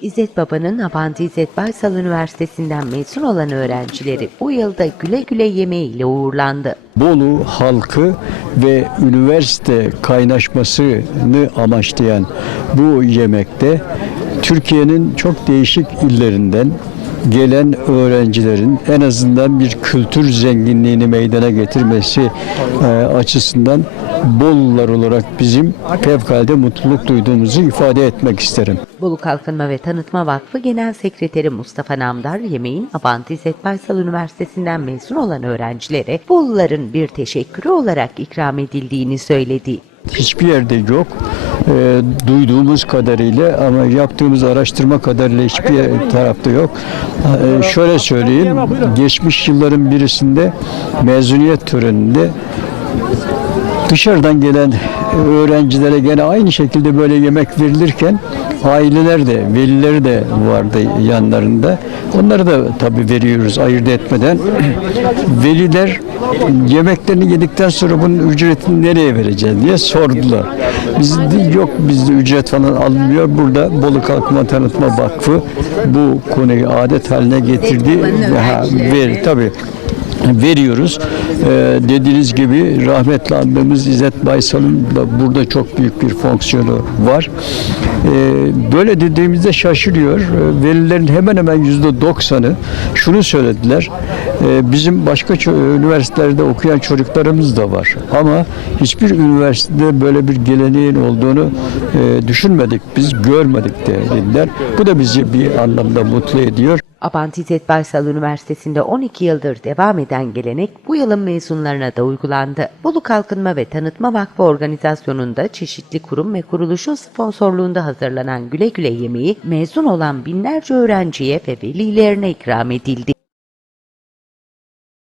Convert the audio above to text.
İzzet Baba'nın Abant İzzet Baysal Üniversitesi'nden mezun olan öğrencileri bu yılda güle güle yemeğiyle uğurlandı. Bolu halkı ve üniversite kaynaşmasını amaçlayan bu yemekte Türkiye'nin çok değişik illerinden gelen öğrencilerin en azından bir kültür zenginliğini meydana getirmesi e, açısından Bolular olarak bizim fevkalade mutluluk duyduğumuzu ifade etmek isterim. Bolu Kalkınma ve Tanıtma Vakfı Genel Sekreteri Mustafa Namdar yemeğin Abant İzzet Baysal Üniversitesi'nden mezun olan öğrencilere Boluların bir teşekkürü olarak ikram edildiğini söyledi. Hiçbir yerde yok. Ee, duyduğumuz kadarıyla ama yaptığımız araştırma kadarıyla hiçbir tarafta yok. Ee, şöyle söyleyeyim, geçmiş yılların birisinde mezuniyet töreninde dışarıdan gelen öğrencilere gene aynı şekilde böyle yemek verilirken aileler de, velileri de vardı yanlarında. Onları da tabii veriyoruz ayırt etmeden. Veliler yemeklerini yedikten sonra bunun ücretini nereye vereceğiz diye sordular. Biz de, yok bizde ücret falan alınmıyor. Burada Bolu Kalkınma Tanıtma Vakfı bu konuyu adet haline getirdi. Ha, ver, tabii veriyoruz. Ee, dediğiniz gibi rahmetli andığımız İzzet Baysal'ın da burada çok büyük bir fonksiyonu var. Ee, böyle dediğimizde şaşırıyor. Ee, velilerin hemen hemen yüzde doksanı şunu söylediler. Ee, bizim başka üniversitelerde okuyan çocuklarımız da var. Ama hiçbir üniversitede böyle bir geleneğin olduğunu e, düşünmedik. Biz görmedik de dediler. Bu da bizi bir anlamda mutlu ediyor. Abant İzzet Baysal Üniversitesi'nde 12 yıldır devam eden gelenek bu yılın mezunlarına da uygulandı. Bolu Kalkınma ve Tanıtma Vakfı organizasyonunda çeşitli kurum ve kuruluşun sponsorluğunda hazırlanan güle güle yemeği mezun olan binlerce öğrenciye ve velilerine ikram edildi.